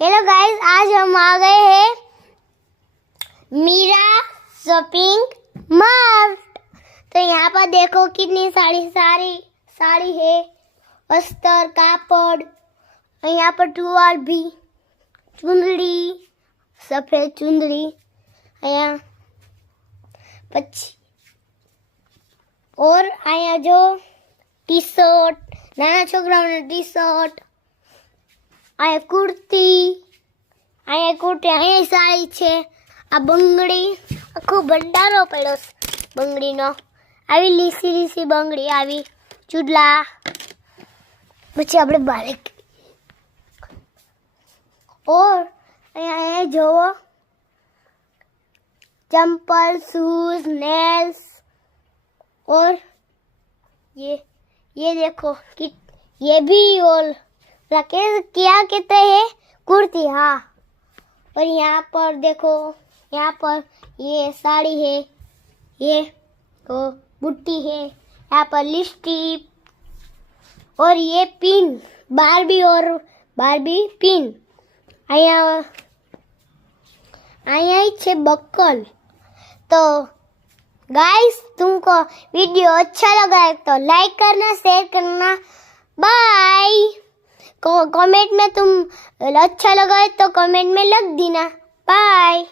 Hello guys, आज हम आ गए हैं मीरा शॉपिंग मार्ट। तो यहाँ पर देखो कितनी साड़ी है, अस्तर, कापड़। और यहाँ पर टुवाल भी, चुंदड़ी, सफेद चुंदड़ी। यहाँ और અહીંયા जो टी शर्ट, નાના છોકરાઓની ટી શર્ટ, અહીંયા કુર્તી, અહીંયા સાડી છે, આ બંગડી, આખો ભંડારો પડ્યો બંગડીનો। આવી લીસી બંગડી, આવી ચૂડલા, પછી આપણે બારીક। और અહીંયા જોવો चंपल, शूज, नेल्स। और ये देखो कि ये भी और राकेश क्या कहते हैं, कुर्ती। हाँ, और यहाँ पर देखो, यहाँ पर ये साड़ी है, ये तो बुट्टी है, यहाँ पर लिपस्टिक और ये पिन, बारबी पिन। आया छे बक्कल। तो गाइस, तुमको वीडियो अच्छा लगा है तो लाइक करना, शेयर करना। बाय। कमेंट में तुम अच्छा लगा है तो कमेंट में लिख देना। बाय।